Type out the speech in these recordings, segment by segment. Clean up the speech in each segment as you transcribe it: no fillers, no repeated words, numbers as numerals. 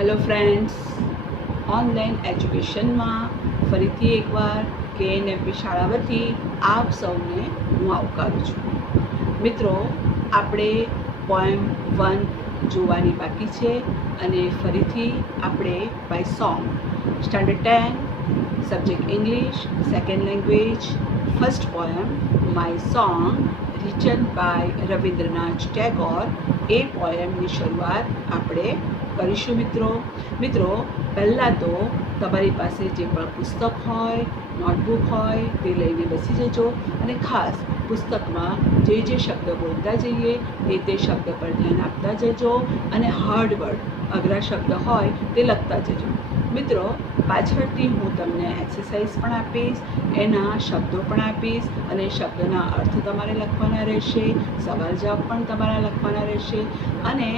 Hello friends, online એજ્યુકેશનમાં ફરીથી એકવાર KNFB શાળા વતી આપ સૌને હું આવકારું છું. મિત્રો, આપણે પોએમ 1 જોવાની બાકી છે અને ફરીથી આપણે by song standard 10 subject English second language first poem my song written by Rabindranath Tagore એ પોએમની શરૂઆત આપણે કરીશું. મિત્રો પહેલાં તો તમારી પાસે જે પણ પુસ્તક હોય, નોટબુક હોય તે લઈને બેસી જજો અને ખાસ પુસ્તકમાં જે શબ્દ બોલતા જઈએ તે શબ્દ પર ધ્યાન આપતા જજો અને હાર્ડ વર્ડ અઘરા શબ્દ હોય તે લખતા જજો. મિત્રો, પાછળથી હું તમને એક્સરસાઇઝ પણ આપીશ, એના શબ્દો પણ આપીશ અને શબ્દના અર્થ તમારે લખવાના રહેશે, સવાલ જવાબ પણ તમારા લખવાના રહેશે અને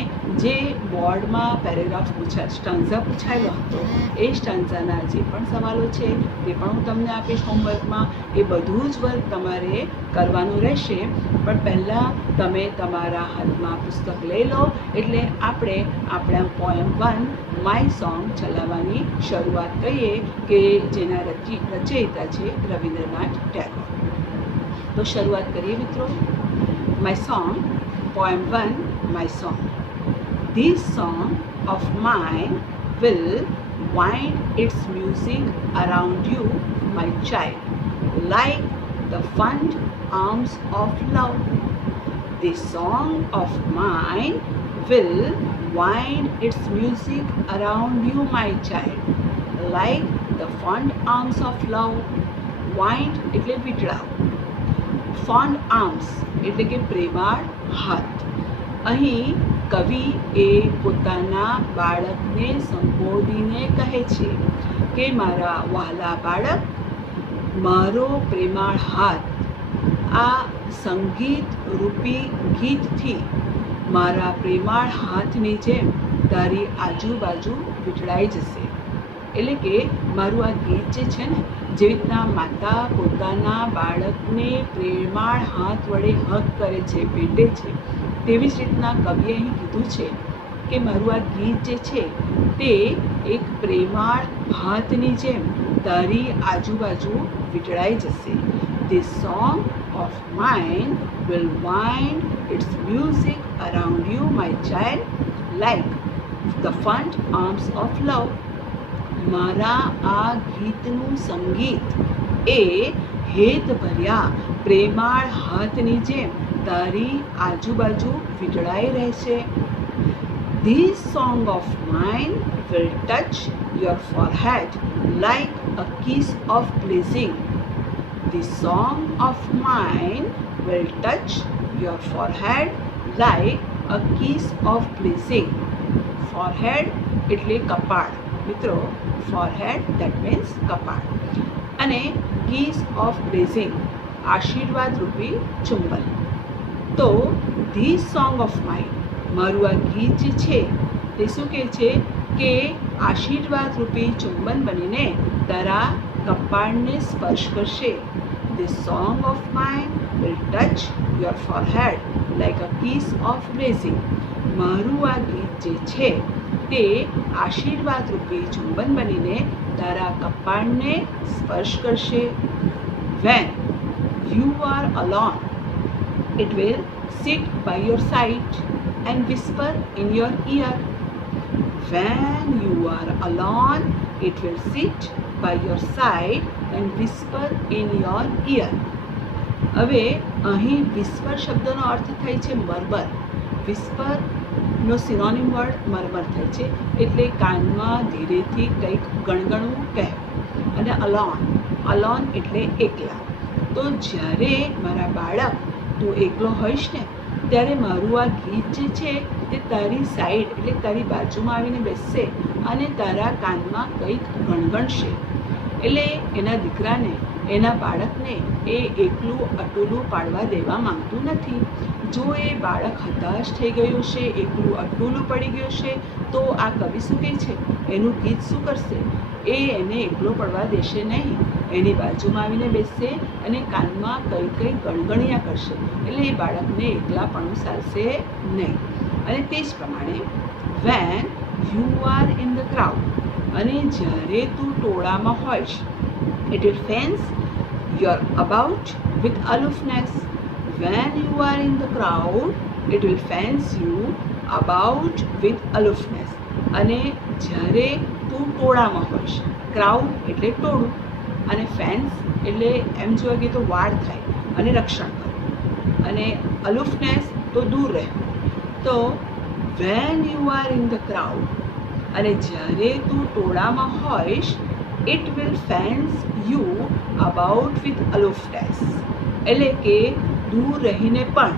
જે બોર્ડમાં પેરેગ્રાફ સ્ટાન્ઝા પૂછાયેલો હતો એ સ્ટાન્ઝાના જે પણ સવાલો છે તે પણ હું તમને આપીશ હોમવર્કમાં. એ બધું જ વર્ક તમારે કરવાનું રહેશે. પણ પહેલાં તમે તમારા હાથમાં પુસ્તક લઈ લો એટલે આપણે આપણા પોએમ 1 માય સોંગ ચલાવવાની શરૂઆત કરીએ કે જેના રચયિતા છે રવિન્દ્રનાથ ટેગોર. તો શરૂઆત કરીએ મિત્રો. My song, poem 1 my song. This song of mine will wind its music around you, my child, like the fond arms of love. This song of mine will wind its music around you, my child, like the fond arms of love. Wind એટલે વીંટળાવ, fond arms એટલે કે પ્રેમાળ હાથ. અહીં કવિ એ પોતાના બાળકને સંબોધીને કહે છે કે મારા વહાલા બાળક, મારો પ્રેમાળ હાથ આ સંગીત રૂપી ગીતથી મારા પ્રેમાળ હાથની જેમ તારી આજુબાજુ વીંટળાઈ જશે. એટલે કે મારું આ ગીત જે છે ને, જેવી રીતના માતા પોતાના બાળકને પ્રેમાળ હાથ વડે હગ કરે છે, ભેટે છે, તેવી જ રીતના કવિએ અહીં કીધું છે કે મારું આ ગીત જે છે તે એક પ્રેમાળ હાથની જેમ તારી આજુબાજુ વીંટળાઈ જશે. This song of mine will wind its music around you, my child, like the fond arms of love. મારા આ ગીતનું સંગીત એ હેતભર્યા પ્રેમાળ હાથની જેમ તારી આજુબાજુ વીંટળાઈ રહેશે. This song of mine will touch your forehead like a kiss of blessing. This song of mine will touch your forehead like a kiss of blessing. Forehead એટલે કપાળ. મિત્રો, forehead that means કપાળ અને kiss of blessing આશીર્વાદ રૂપી ચુંબન. તો this song of mine, મારું આ ગીત જે છે તે શું કહે છે કે આશીર્વાદ રૂપી ચુંબન બનીને તારા કપાળને સ્પર્શ કરશે. This song of mine will touch your forehead like a kiss of blessing. મારું આ ગીત જે છે તે આશીર્વાદ રૂપી ચુંબન બનીને તારા કપાળને સ્પર્શ કરશે. When you are alone, it will sit by your side and whisper in your ear. When you are alone, it will sit by your side and whisper in your ear. હવે અહીં whisper શબ્દનો અર્થ થાય છે મરમર. whisper નો synonym word મરમર થાય છે, એટલે કાનમાં ધીરેથી કંઈક ગણગણવું કહેવું. અને અલોન એટલે એકલા. તો જ્યારે મારા બાળક તું એકલો હોઈશ ને ત્યારે મારું આ ગીત જે છે તે તારી સાઈડ એટલે તારી બાજુમાં આવીને બેસશે અને તારા કાનમાં કંઈક ગણગણશે. એટલે એના દીકરાને, એના બાળકને એ એકલું અટુલું પાડવા દેવા માંગતું નથી. જો એ બાળક હતાશ થઈ ગયું છે, એકલું અટુલું પડી ગયું છે, તો આ કવિ શું કહે છે, એનું ગીત શું કરશે? એ એને એકલો પડવા દેશે નહીં. એની બાજુમાં આવીને બેસશે અને કાનમાં કંઈ ગણગણિયા કરશે. એટલે એ બાળકને એકલાપણું સાલશે નહીં. અને તે જ પ્રમાણે when you are in the crowd અને જ્યારે તું ટોળામાં હોઈશ it will fence your about with aloofness. When you are in the crowd it will fence you about with aloofness. અને જ્યારે તું ટોળામાં હોઈશ, ક્રાઉડ એટલે ટોળું અને ફેન્સ એટલે એમ જોવા ગઈએ તો વાડ થાય અને રક્ષણ કરવું અને અલુફનેસ તો દૂર રહેવું. તો when you are in the crowd અને જ્યારે તું ટોળામાં હોઈશ it will fence you about with aloofness. એટલે કે દૂર રહીને પણ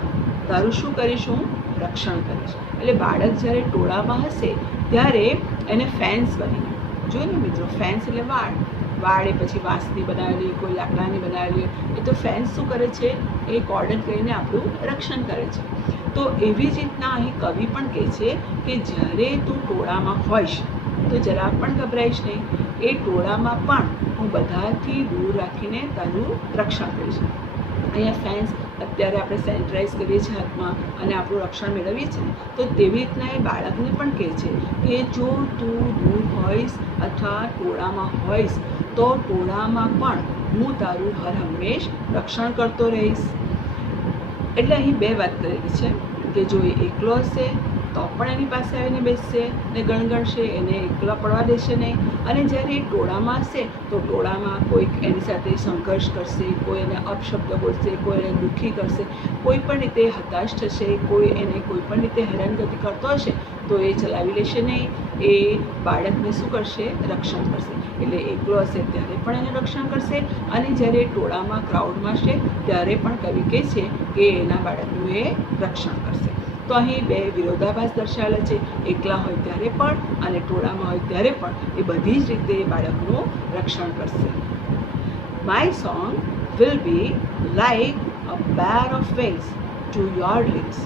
તારું શું કરીશ, હું રક્ષણ કરીશ. એટલે બાળક જ્યારે ટોળામાં હશે ત્યારે એને ફેન્સ બની, જો ને મિત્રો, ફેન્સ એટલે વાડ એ પછી વાંસની બનાવેલી, કોઈ લાકડાની બનાવેલી, એ તો ફેન્સ શું કરે છે, એ કોર્ડન કરીને આપણું રક્ષણ કરે છે. તો એવી જ રીતના અહીં કવિ પણ કહે છે કે જ્યારે તું ટોળામાં હોઈશ તો જરાક પણ ગભરાઈશ નહીં, એ ટોળામાં પણ હું બધાથી દૂર રાખીને તારું રક્ષણ કરીશ. અહીંયા ફેન્સ અત્યારે આપણે સેનિટાઈઝ કરીએ છીએ હાથમાં અને આપણું રક્ષણ મેળવીએ છીએ, તો તેવી રીતના એ બાળકને પણ કહે છે કે જો તું દૂર હોઈશ અથવા ટોળામાં હોઈશ તો ટોળામાં પણ હું તારું હર હંમેશ રક્ષણ કરતો રહીશ. એટલે અહીં બે વાત કરેલી છે કે જો એ એકલો હશે તો પણ એની પાસે આવીને બેસશે ને ગણગણશે, એને એકલા પડવા દેશે નહીં. અને જ્યારે એ ટોળામાં હશે તો ટોળામાં કોઈક એની સાથે સંઘર્ષ કરશે, કોઈ એને અપશબ્દ બોલશે, કોઈ એને દુઃખી કરશે, કોઈ પણ રીતે હતાશ થશે, કોઈ એને કોઈ પણ રીતે હેરાનગતિ કરતો હશે તો એ ચલાવી લેશે નહીં, એ બાળકને શું કરશે, રક્ષણ કરશે. એટલે એકલો હશે ત્યારે પણ એને રક્ષણ કરશે અને જ્યારે ટોળામાં ક્રાઉડમાં હશે ત્યારે પણ કવિ કહે છે કે એના બાળકનું એ રક્ષણ કરશે. તો અહીં બે વિરોધાભાસ દર્શાવેલા છે, એકલા હોય ત્યારે પણ અને ટોળામાં હોય ત્યારે પણ એ બધી જ રીતે બાળકનું રક્ષણ કરશે. My song will be like a pair of wings to your dreams.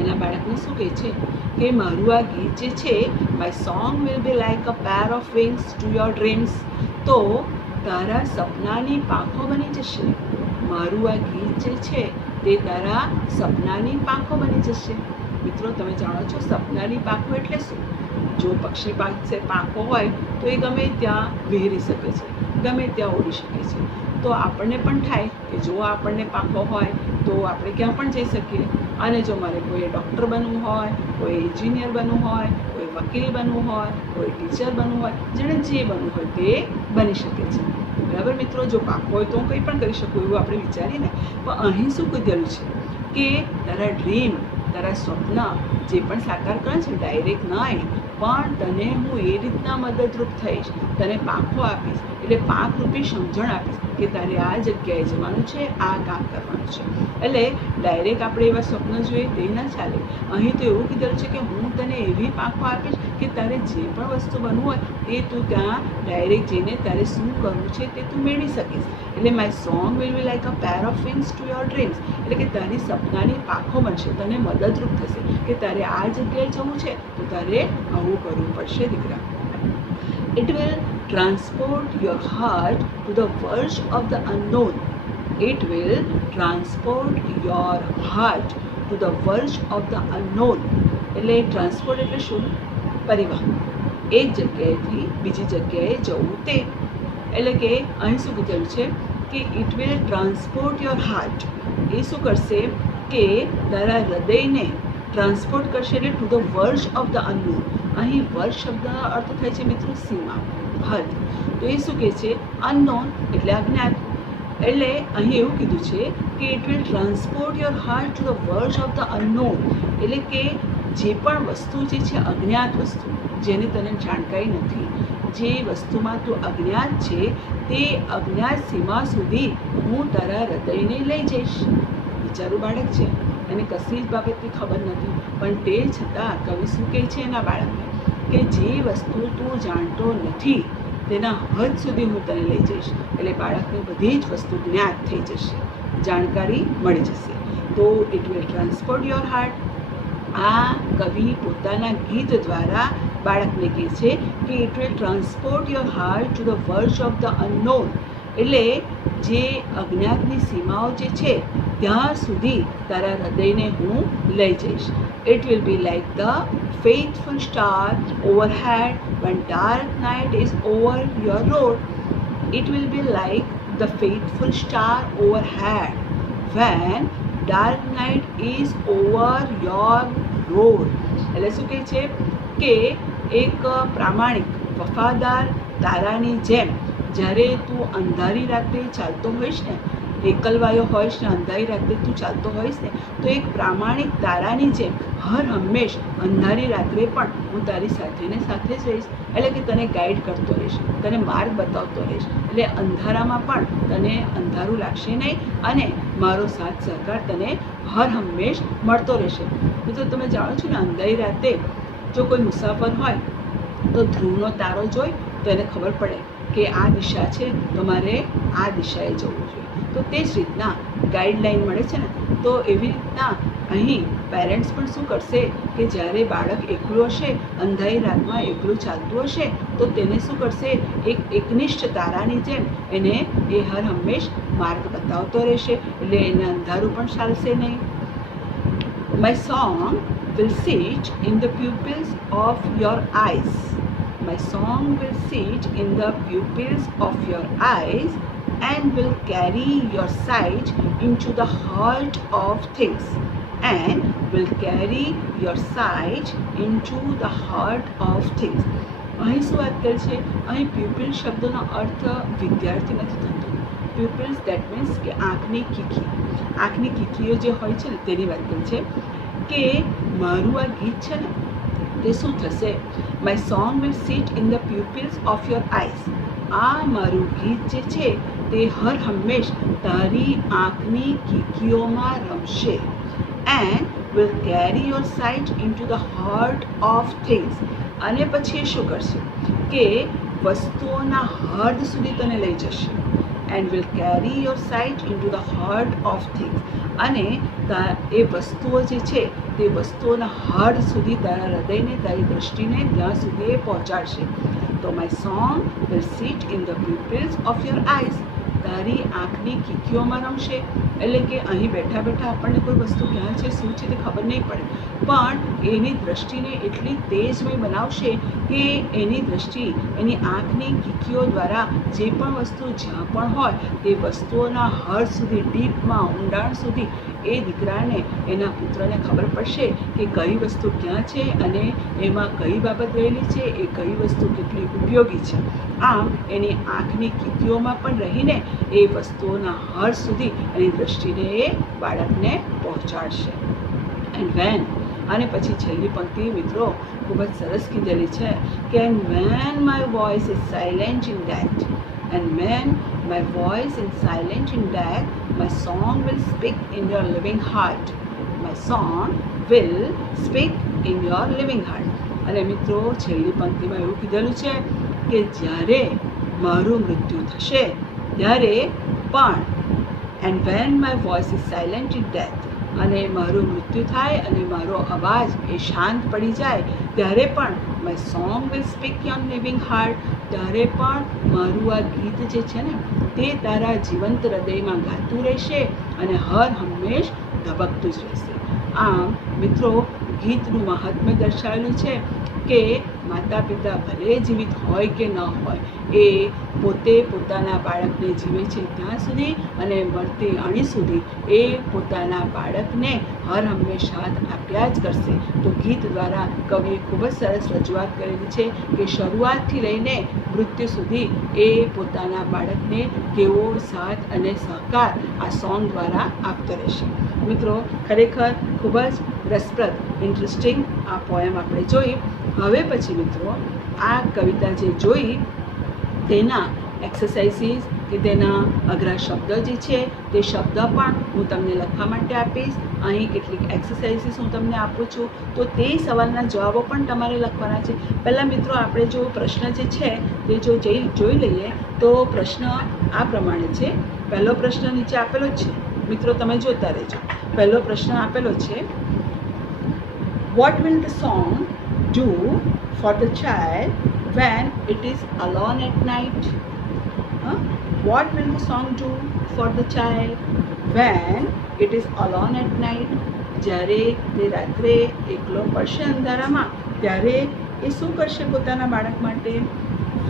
એના બાળકને શું કહે છે કે મારું આ ગીત જે છે, my song will be like a pair of wings to your dreams, તો તારા સપનાની પાંખો બની જશે. મારું આ ગીત જે છે તે તારા સપનાની પાંખો બની જશે. મિત્રો, તમે જાણો છો સપનાની પાંખો એટલે શું? જો પક્ષી પાસે પાંખો હોય તો એ ગમે ત્યાં વિહરી શકે છે, ગમે ત્યાં ઉડી શકે છે. તો આપણને પણ થાય કે જો આપણને પાંખો હોય તો આપણે ક્યાં પણ જઈ શકીએ. અને જો મારે કોઈ ડૉક્ટર બનવું હોય, કોઈ એન્જિનિયર બનવું હોય, કોઈ વકીલ બનવું હોય, કોઈ ટીચર બનવું હોય, જેણે જે બનવું હોય તે બની શકે છે. બરાબર મિત્રો, જો પાંખો હોય તો હું કંઈ પણ કરી શકું એવું આપણે વિચારીએ ને. પણ અહીં શું કીધેલું છે કે તારા ડ્રીમ, તારા સ્વપ્ન જે પણ સાકાર કરે છે ડાયરેક્ટ નહીં, પણ તને હું એ રીતના મદદરૂપ થઈશ, તને પાંખો આપીશ, એટલે પાંખરૂપી સમજણ આપીશ કે તારે આ જગ્યાએ જવાનું છે, આ કામ કરવાનું છે. એટલે ડાયરેક્ટ આપણે એવા સ્વપ્ન જોઈએ તે ના ચાલે. અહીં તો એવું કીધેલું છે કે હું તને એવી પાંખો આપીશ કે તારે જે પણ વસ્તુ બનવું હોય તે તું ત્યાં ડાયરેક્ટ જઈને તારે શું કરવું છે તે તું મેળવી શકીશ. એટલે my song will be like a pair of wings to your dreams, એટલે કે તારી સપનાની પાંખો બનશે, તને મદદરૂપ થશે કે તારે આ જગ્યાએ જવું છે તો તારે આવું કરવું પડશે દીકરા. It will transport your heart to the verge of the unknown. It will transport your heart to the verge of the unknown. એટલે ટ્રાન્સપોર્ટ એટલે શું? પરિવહન, એક જગ્યાએથી બીજી જગ્યાએ જવું તે. એટલે કે અહીં શું કીધેલું છે કે it will transport your heart. એ શું કરશે કે તારા હૃદયને ટ્રાન્સપોર્ટ કરશે, એટલે to the verge of the unknown. અહીં વર્જ શબ્દનો અર્થ થાય છે મિત્રો સીમા, હદ. તો એ શું કહે છે? અનનોન એટલે અજ્ઞાત. એટલે અહીં એવું કીધું છે કે it will transport your heart two the verge of the unknown. એટલે કે જે પણ વસ્તુ જે છે અજ્ઞાત વસ્તુ, જેની તને જાણકારી નથી, જે વસ્તુમાં તું અજ્ઞાત છે તે અજ્ઞાત સીમા સુધી હું તારા હૃદયને લઈ જઈશ. વિચારું બાળક છે, એને કશી જ બાબતની ખબર નથી, પણ તે છતાં કવિ શું કહે છે એના બાળકને કે જે વસ્તુ તું જાણતો નથી તેના હદ સુધી હું તને લઈ જઈશ. એટલે બાળકને બધી જ વસ્તુ જ્ઞાત થઈ જશે, જાણકારી મળી જશે. તો it will transport your heart. આ કવિ પોતાના ગીત દ્વારા બાળકને કહે છે કે it will transport your heart two the verge of the unknown. એટલે જે અજ્ઞાતની સીમાઓ જે છે ત્યાં સુધી તારા હૃદયને હું લઈ જઈશ. It will be like the faithful star overhead when dark night is over your road. It will be like the faithful star overhead when dark night is over your road. એટલે શું કહે છે કે એક પ્રામાણિક વફાદાર તારાની જેમ જ્યારે તું અંધારી રાત્રે ચાલતો હોઈશ ને, એકલવાયો હોઈશ ને અંધારી રાત્રે તું ચાલતો હોઈશ ને, તો એક પ્રામાણિક તારાની જેમ હર હંમેશ અંધારી રાત્રે પણ હું તારી સાથે ને સાથે જ રહીશ. એટલે કે તને ગાઈડ કરતો રહીશ, તને માર્ગ બતાવતો રહીશ. એટલે અંધારામાં પણ તને અંધારું લાગશે નહીં અને મારો સાથ સહકાર તને હર હંમેશ મળતો રહેશે. મિત્રો તમે જાણો છો ને, અંધારી રાતે જો કોઈ મુસાફર હોય તો ધ્રુવનો તારો જોઈ તો એને ખબર પડે કે આ દિશા છે તો મારે આ દિશાએ જવું જોઈએ. તો તે જ રીતના ગાઈડલાઈન મળે છે ને, તો એવી રીતના અહીં પેરેન્ટ્સ પણ શું કરશે કે જ્યારે બાળક એકલું હશે, અંધારી રાતમાં એકલું ચાલતું હશે, તો તેને શું કરશે, એક એકનિષ્ઠ તારાની જેમ એને એ હર હંમેશ માર્ગ બતાવતો રહેશે. એટલે એને અંધારું પણ ચાલશે નહીં. My song will sit in the pupils of your eyes. My song will sit in the pupils of your eyes and will carry your sight into the heart of things. And will carry your sight into the heart of things. અહીં શું વાત કરે છે? અહીં pupil શબ્દનો અર્થ વિદ્યાર્થી નથી થતો. પ્યુપિલ્સ દેટ મીન્સ કે આંખની કીકી, આંખની કીકીઓ જે હોય છે ને તેની વાત કરે છે કે મારું આ ગીત છે ને તે શું થશે? My song will sit in the pupils of your eyes. આ મારું ગીત જે છે તે હર હંમેશ તારી આંખની કીકીઓમાં રમશે. And will carry your site into the heart of things. અને પછી એ શું કરશે કે વસ્તુઓના હૃદય સુધી તને લઈ જશે. And will carry your site into the heart of things. અને એ વસ્તુઓ જે છે તે વસ્તુઓના હૃદય સુધી તારા હૃદયને, તારી દૃષ્ટિને ત્યાં સુધી એ પહોંચાડશે. તો my song will sit in the pupils of your eyes. તારી આંખની કીકીઓમાં રમશે. એટલે કે અહીં બેઠા બેઠા આપણને કોઈ વસ્તુ ક્યાં છે, શું છે તે ખબર નહીં પડે, પણ એની દૃષ્ટિને એટલી તેજમય બનાવશે કે એની દૃષ્ટિ એની આંખની કીકીઓ દ્વારા જે પણ વસ્તુ જ્યાં પણ હોય તે વસ્તુઓના હૃદય સુધી, ડીપમાં, ઊંડાણ સુધી એ દીકરાને, એના પુત્રને ખબર પડશે કે કઈ વસ્તુ ક્યાં છે અને એમાં કઈ બાબત રહેલી છે, એ કઈ વસ્તુ કેટલી ઉપયોગી છે. આમ એની આંખની કીકીઓમાં પણ રહીને એ વસ્તુઓના હૃદય સુધી એની દૃષ્ટિને એ બાળકને પહોંચાડશે. એન્ડ વેન, અને પછી છેલ્લી પંક્તિ મિત્રો ખૂબ જ સરસ કીધેલી છે કે and when my voice is silent in death, and when my voice is silent in death, my song will speak in your living heart. My song will speak in your living heart. અને મિત્રો છેલ્લી પંક્તિમાં એવું કીધેલું છે કે જ્યારે મારું મૃત્યુ થશે ત્યારે પણ, and when my voice is silent in death, અને મારું મૃત્યુ થાય અને મારો અવાજ એ શાંત પડી જાય ત્યારે પણ my song will speak your living heart. ત્યારે પણ મારું આ ગીત જે છે ને તે તારા જીવંત હૃદયમાં ગાતું રહેશે અને હર હંમેશ ધબકતું જ રહેશે. આમ મિત્રો ગીતનું મહાત્મ્ય દર્શાવેલું છે કે માતા પિતા ભલે જીવિત હોય કે ન હોય, એ પોતે પોતાના બાળકને જીવે છે ત્યાં સુધી અને મરતી અણી સુધી એ પોતાના બાળકને હર હંમેશ સાથ આપ્યા જ કરશે. તો ગીત દ્વારા કવિએ ખૂબ જ સરસ રજૂઆત કરેલી છે કે શરૂઆતથી લઈને મૃત્યુ સુધી એ પોતાના બાળકને કેવો સાથ અને સહકાર આ સોંગ દ્વારા આપતો રહેશે. મિત્રો ખરેખર ખૂબ જ રસપ્રદ, ઇન્ટરેસ્ટિંગ આ પોએમ આપણે જોઈ. હવે પછી મિત્રો આ કવિતા જે જોઈ તેના એક્સરસાઇઝીસ કે તેના અઘરા શબ્દ જે છે તે શબ્દ પણ હું તમને લખવા માટે આપીશ. અહીં કેટલીક એક્સરસાઇઝીસ હું તમને આપું છું, તો તે સવાલના જવાબો પણ તમારે લખવાના છે. પહેલાં મિત્રો આપણે જો પ્રશ્ન જે છે તે જો જોઈ લઈએ તો પ્રશ્ન આ પ્રમાણે છે. પહેલો પ્રશ્ન નીચે આપેલો જ છે મિત્રો, તમે જોતા રહેજો. પહેલો પ્રશ્ન આપેલો છે, what will the song do for the child when it is alone at night? Huh? What will the song do for the child when it is alone at night? જ્યારે તે રાત્રે એકલો પડશે અંધારામાં ત્યારે એ શું કરશે પોતાના બાળક માટે?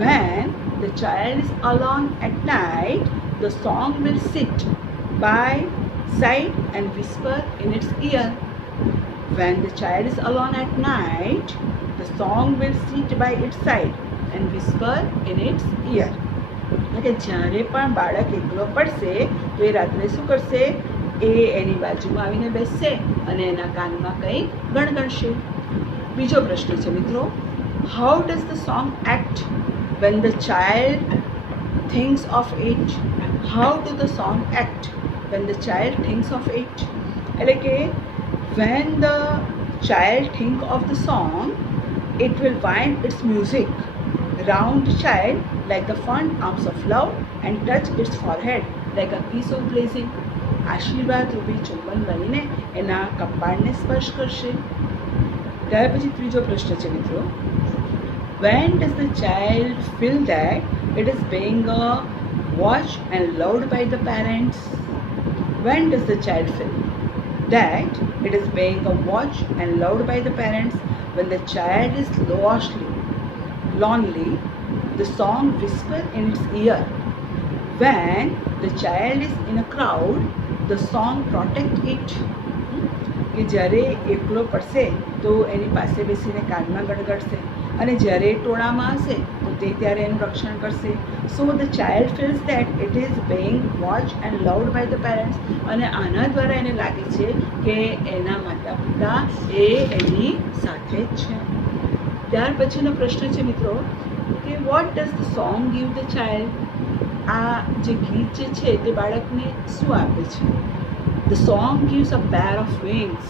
When the child is alone at night, the song will sit by side and whisper in its ear. When the child is alone at night, the song will sit by its side and whisper in its ear. એટલે જ્યારે પણ બાળક એકલો પડશે તો એ રાત્રે શું કરશે? એ એની બાજુમાં આવીને બેસશે અને એના કાનમાં કંઈક ગણગણશે. બીજો પ્રશ્ન છે મિત્રો, how does the song act when the child thinks of it? How do the song act when the child thinks of it? એટલે કે when the child think of the song, it will wind its music round the child like the fond arms of love and touch its forehead like a kiss of blessing. આશીર્વાદ રૂપી ચુંબન બનીને એના કપાળને સ્પર્શ કરશે. ત્યાર પછી ત્રીજો પ્રશ્ન છે મિત્રો, when does the child feel that it is being watched and loved by the parents? When does the child feel that it is being watched and loved by the parents? When the child is lonely, the song whispers in its ear. When the child is in a crowd, the song protects it. કે જ્યારે એકલો પડશે તો એની પાસે બેસીને કાનમાં ગણગણશે અને જ્યારે ટોળામાં હશે તો તે ત્યારે એનું રક્ષણ કરશે. So the child feels that it is being watched and loved by the parents. અને આના દ્વારા એને લાગે છે કે એના માતા પિતા એ એની સાથે જ છે. ત્યાર પછીનો પ્રશ્ન છે મિત્રો કે what does the song give the child? આ જે ગીત જે છે તે બાળકને શું આપે છે? The song gives a pair of wings,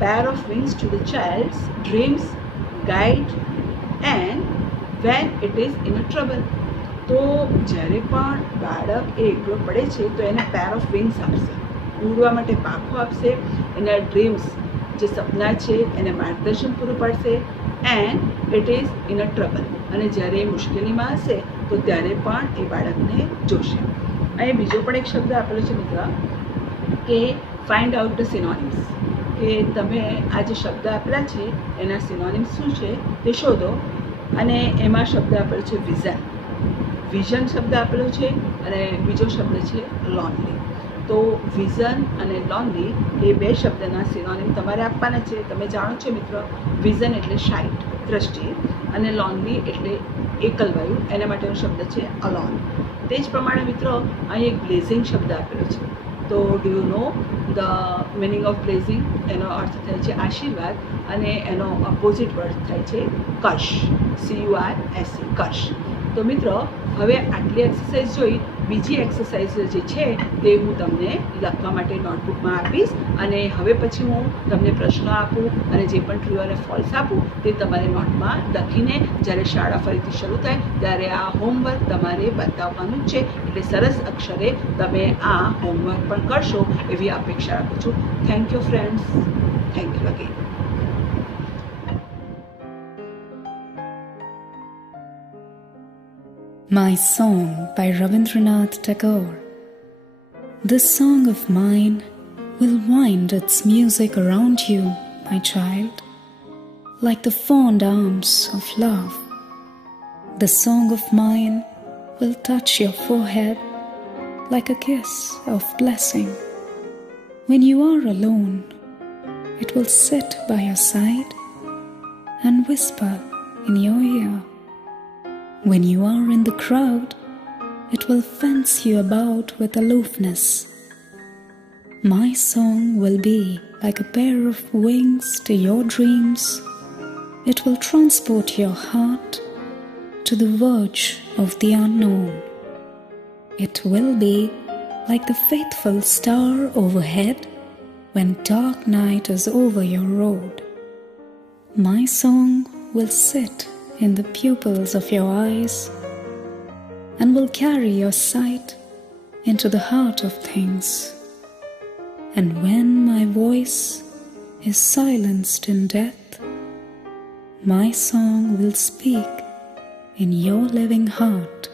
pair of wings to the child's dreams, guide, and when it is in a trouble. તો જ્યારે પણ બાળક એ એકલો પડે છે તો એને પેર ઓફ વિંગ્સ આપશે, ઉડવા માટે પાંખો આપશે, એના ડ્રીમ્સ જે સપના છે એને માર્ગદર્શન પૂરું પાડશે, and it is in a trouble, અને જ્યારે એ મુશ્કેલીમાં હશે તો ત્યારે પણ એ બાળકને જોશે. અહીં બીજો પણ એક શબ્દ આપેલો છે મિત્ર કે ફાઇન્ડ આઉટ ધ સિનોનિમ્સ, કે તમે આ જે શબ્દ આપેલા છે એના સિનોનિમ્સ શું છે તે શોધો. અને એમાં શબ્દ આપેલો છે વિઝન, વિઝન શબ્દ આપેલો છે, અને બીજો શબ્દ છે લોનલી. તો વિઝન અને લોનલી એ બે શબ્દના સિનોનિમ તમારે આપવાના છે. તમે જાણો છો મિત્ર, વિઝન એટલે સાઇટ, દ્રષ્ટિ, અને લોનલી એટલે એકલવાયું, એના માટેનો શબ્દ છે અલોન. તે જ પ્રમાણે મિત્રો અહીં એક બ્લેઝિંગ શબ્દ આપેલો છે. તો do you know the meaning of blazing? એનો અર્થ થાય છે આશીર્વાદ, અને એનો અપોઝિટ વર્ડ થાય છે કર્શ, CURSE, કર્શ. તો મિત્રો હવે આટલી એક્સરસાઇઝ જોઈ, બીજી એક્સરસાઇઝ જે છે તે હું તમને લખવા માટે નોટબુકમાં આપીશ, અને હવે પછી હું તમને પ્રશ્નો આપું અને જે પણ ટ્રુ અને ફોલ્સ આપું તે તમારે નોટમાં લખીને જ્યારે શાળા ફરીથી શરૂ થાય ત્યારે આ હોમવર્ક તમારે બતાવવાનું જ છે. એટલે સરસ અક્ષરે તમે આ હોમવર્ક પણ કરશો એવી અપેક્ષા રાખું છું. Thank you friends, thank you again. My Song by Rabindranath Tagore. This song of mine will wind its music around you, my child, like the fond arms of love. The song of mine will touch your forehead like a kiss of blessing. When you are alone, it will sit by your side and whisper in your ear. When you are in the crowd, it will fence you about with aloofness. My song will be like a pair of wings to your dreams. It will transport your heart to the verge of the unknown. It will be like the faithful star overhead when dark night is over your road. My song will sit in the pupils of your eyes and will carry your sight into the heart of things. And when my voice is silenced in death, my song will speak in your living heart.